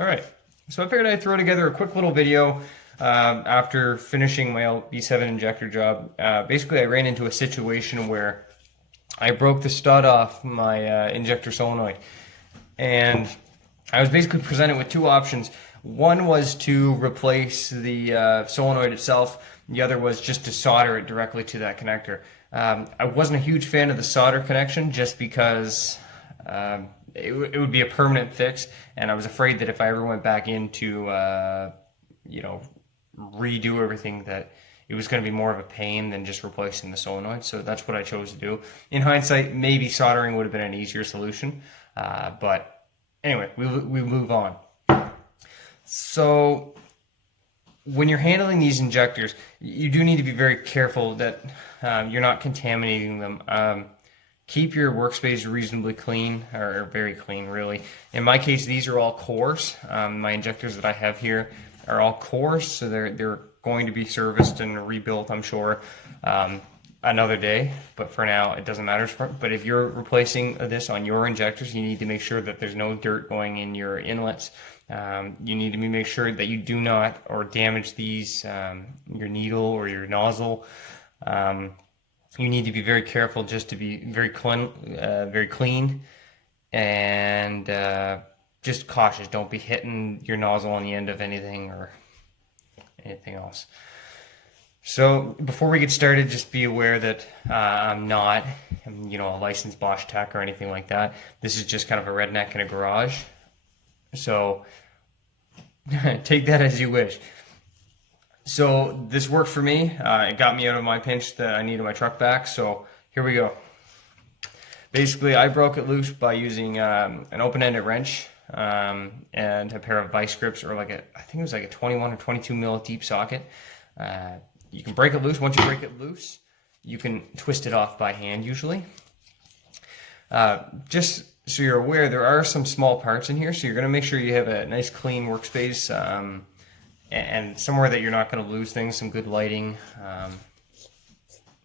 Alright, so I figured I'd throw together a quick little video after finishing my LB7 injector job. Basically, I ran into a situation where I broke the stud off my injector solenoid. And I was basically presented with two options. One was to replace the solenoid itself. The other was just to solder it directly to that connector. I wasn't a huge fan of the solder connection just because it would be a permanent fix, and I was afraid that if I ever went back in to redo everything, that it was going to be more of a pain than just replacing the solenoid. So that's what I chose to do. In hindsight, maybe soldering would have been an easier solution, but anyway, we move on. So when you're handling these injectors, you do need to be very careful that you're not contaminating them. Keep your workspace reasonably clean, or very clean, really. In my case, these are all cores. My injectors that I have here are all cores, so they're going to be serviced and rebuilt, I'm sure, another day. But for now, it doesn't matter. But if you're replacing this on your injectors, you need to make sure that there's no dirt going in your inlets. You need to make sure that you do not or damage these, your needle or your nozzle. You need to be very careful just to be very clean, and just cautious. Don't be hitting your nozzle on the end of anything or anything else. So before we get started, just be aware that I'm not, a licensed Bosch tech or anything like that. This is just kind of a redneck in a garage. So take that as you wish. So this worked for me. It got me out of my pinch that I needed my truck back. So here we go. Basically, I broke it loose by using an open-ended wrench and a pair of vice grips, or I think it was like a 21 or 22 mil deep socket. You can break it loose. Once you break it loose, you can twist it off by hand usually. Just so you're aware, there are some small parts in here, so you're going to make sure you have a nice clean workspace and somewhere that you're not going to lose things, some good lighting.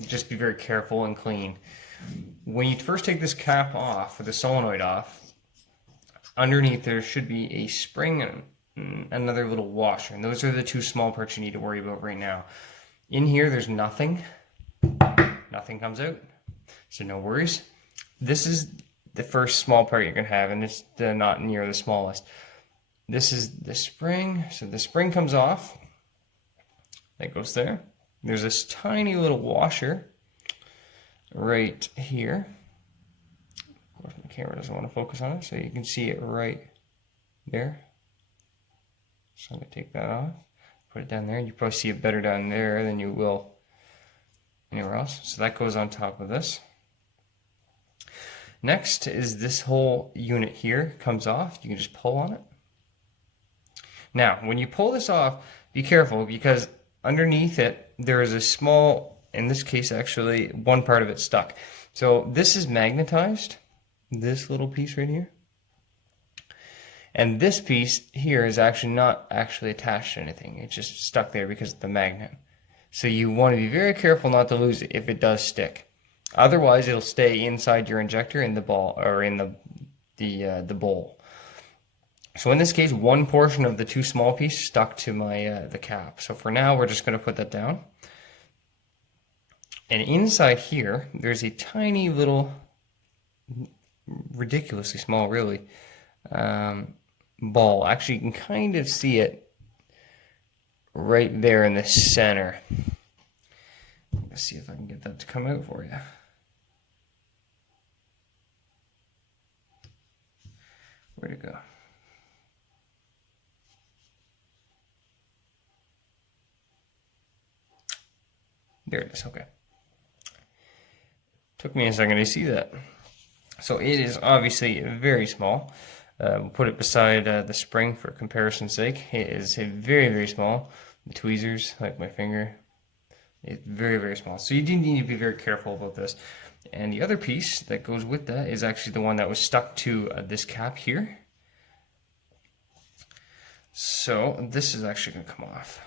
Just be very careful and clean. When you first take this cap off, or the solenoid off, underneath there should be a spring and another little washer, and those are the two small parts you need to worry about right now. In here, there's nothing. Nothing comes out, so no worries. This is the first small part you're going to have, and it's not near the smallest. This is the spring, so the spring comes off. That goes there. There's this tiny little washer right here. Of course, my camera doesn't want to focus on it, so you can see it right there. So I'm going to take that off, put it down there. You probably see it better down there than you will anywhere else. So that goes on top of this. Next is this whole unit here comes off. You can just pull on it. Now, when you pull this off, be careful, because underneath it there is a small, in this case actually, one part of it stuck. So this is magnetized, this little piece right here. And this piece here is actually not actually attached to anything. It's just stuck there because of the magnet. So you want to be very careful not to lose it if it does stick. Otherwise, it'll stay inside your injector in the ball, or in the bowl. So in this case, one portion of the two small pieces stuck to my the cap. So for now, we're just going to put that down. And inside here, there's a tiny little, ridiculously small, really, ball. Actually, you can kind of see it right there in the center. Let's see if I can get that to come out for you. Where'd it go? There it is, okay. Took me a second to see that. So it is obviously very small. We'll put it beside the spring for comparison's sake. It is very, very small. The tweezers, like my finger, it's very, very small. So you do need to be very careful about this. And the other piece that goes with that is actually the one that was stuck to this cap here. So this is actually going to come off.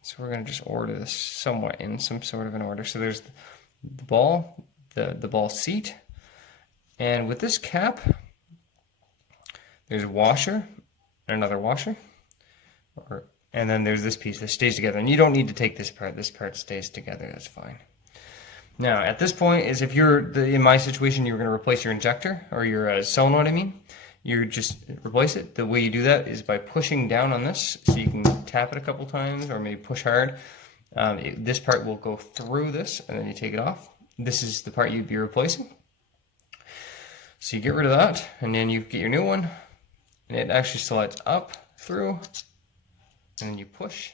So we're going to just order this somewhat in some sort of an order. So there's the ball, the ball seat, and with this cap, there's a washer, another washer, and then there's this piece that stays together. And you don't need to take this part. This part stays together. That's fine. Now, at this point, is if you're in my situation, you're going to replace your injector or your solenoid. I mean, you just replace it. The way you do that is by pushing down on this, so you can tap it a couple times, or maybe push hard. This part will go through this, and then you take it off. This is the part you'd be replacing. So you get rid of that, and then you get your new one, and it actually slides up through, and then you push.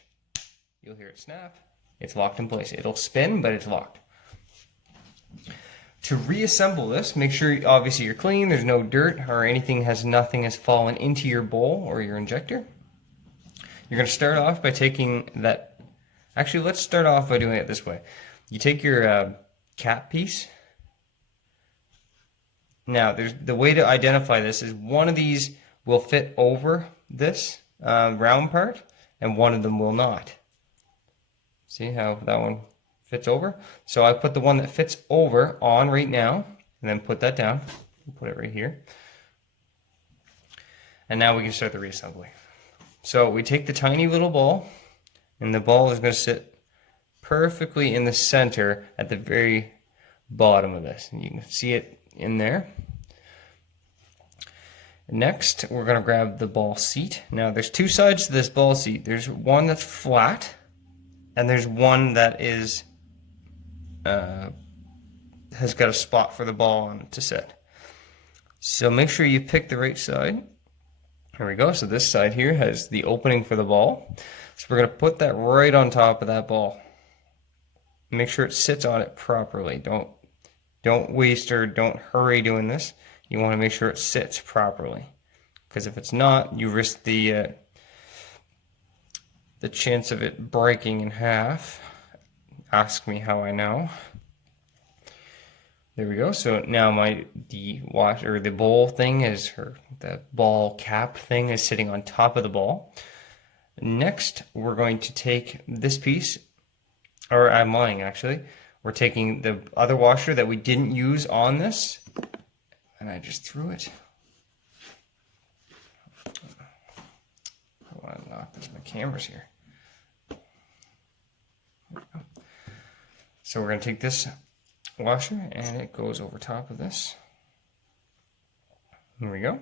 You'll hear it snap. It's locked in place. It'll spin, but it's locked. To reassemble this, make sure obviously you're clean, there's no dirt or nothing has fallen into your bowl or your injector. You're going to start off by taking that, actually let's start off by doing it this way. You take your cap piece. Now the way to identify this is one of these will fit over this round part and one of them will not. See how that one fits over? So I put the one that fits over on right now, and then put that down. Put it right here. And now we can start the reassembly. So we take the tiny little ball, and the ball is going to sit perfectly in the center at the very bottom of this. And you can see it in there. Next, we're going to grab the ball seat. Now there's two sides to this ball seat. There's one that's flat, and there's one that is has got a spot for the ball on it to sit. So make sure you pick the right side. Here we go. So this side here has the opening for the ball. So we're going to put that right on top of that ball. Make sure it sits on it properly. Don't waste or don't hurry doing this. You want to make sure it sits properly, because if it's not, you risk the chance of it breaking in half. Ask me how I know. There we go. So now the bowl thing is, or the ball cap thing is sitting on top of the ball. Next, we're going to take this piece, or I'm lying actually. We're taking the other washer that we didn't use on this, and I just threw it. I want to knock this. My camera's here. So we're going to take this washer and it goes over top of this. Here we go.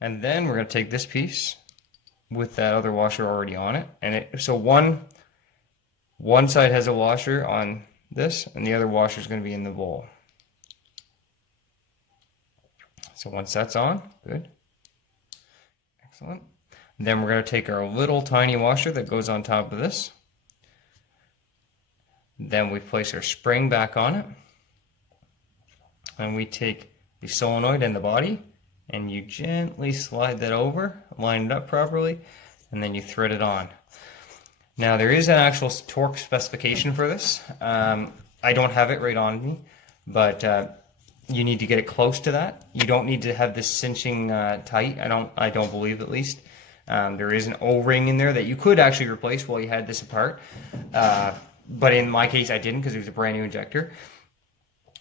And then we're going to take this piece with that other washer already on it. And so one side has a washer on this and the other washer is going to be in the bowl. So once that's on, good. Excellent. And then we're going to take our little tiny washer that goes on top of this. Then we place our spring back on it, and we take the solenoid and the body, and you gently slide that over, line it up properly, and then you thread it on. Now there is an actual torque specification for this. I don't have it right on me, but you need to get it close to that. You don't need to have this cinching tight. I don't believe, at least. There is an O-ring in there that you could actually replace while you had this apart. But in my case, I didn't, because it was a brand new injector.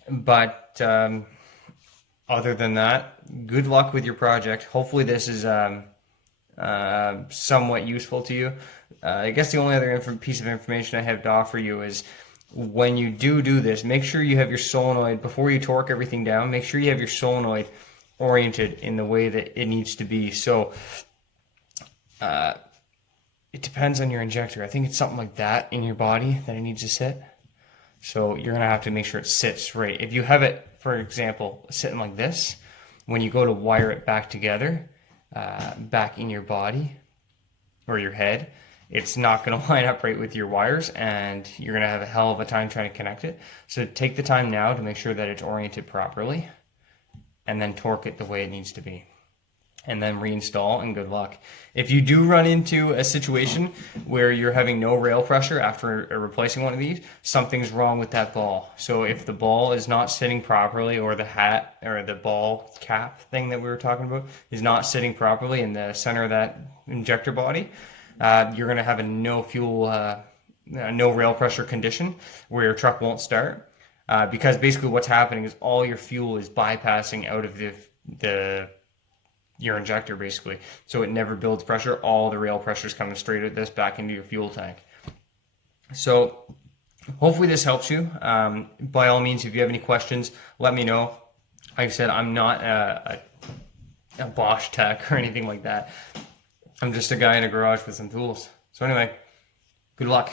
But other than that, good luck with your project. Hopefully this is somewhat useful to you. I guess the only other piece of information I have to offer you is when you do this, make sure you have your solenoid, before you torque everything down, make sure you have your solenoid oriented in the way that it needs to be. So it depends on your injector. I think it's something like that in your body that it needs to sit. So you're going to have to make sure it sits right. If you have it, for example, sitting like this, when you go to wire it back together, back in your body or your head, it's not going to line up right with your wires, and you're going to have a hell of a time trying to connect it. So take the time now to make sure that it's oriented properly, and then torque it the way it needs to be. And then reinstall, and good luck. If you do run into a situation where you're having no rail pressure after replacing one of these, something's wrong with that ball. So if the ball is not sitting properly, or the hat or the ball cap thing that we were talking about is not sitting properly in the center of that injector body, you're going to have a no rail pressure condition where your truck won't start. Because basically what's happening is all your fuel is bypassing out of the your injector basically. So it never builds pressure. All the rail pressure is coming straight at this back into your fuel tank. So hopefully this helps you. By all means, if you have any questions, let me know. Like I said, I'm not a Bosch tech or anything like that. I'm just a guy in a garage with some tools. So anyway, good luck.